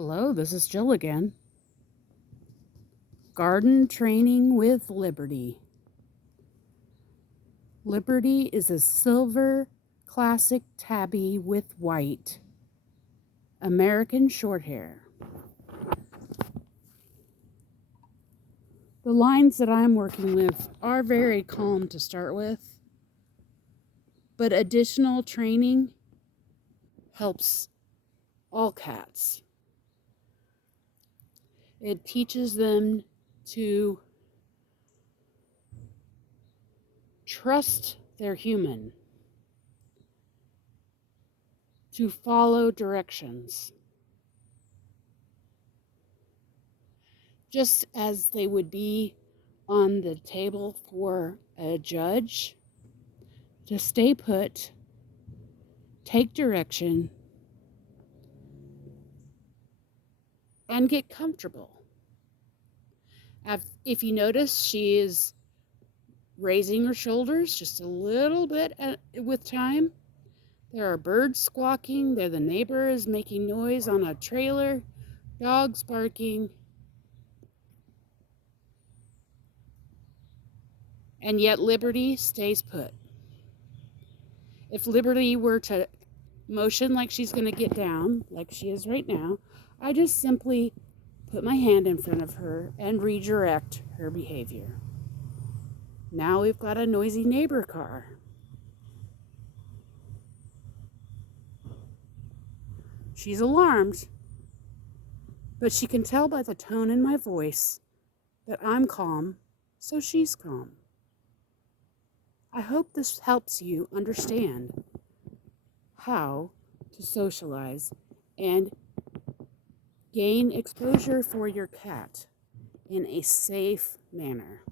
Hello, this is Jill again. Garden training with Liberty. Liberty is a silver classic tabby with white American Shorthair. The lines that I'm working with are very calm to start with, but additional training helps all cats. It teaches them to trust their human, to follow directions, just as they would be on the table for a judge, to stay put, take direction, and get comfortable. If you notice, she is raising her shoulders just a little bit with time. There are birds squawking. There the neighbor is making noise on a trailer. Dogs barking. And yet Liberty stays put. If Liberty were to motion like she's going to get down, like she is right now, I just simply put my hand in front of her and redirect her behavior. Now we've got a noisy neighbor car. She's alarmed, but she can tell by the tone in my voice that I'm calm, so she's calm. I hope this helps you understand how to socialize and gain exposure for your cat in a safe manner.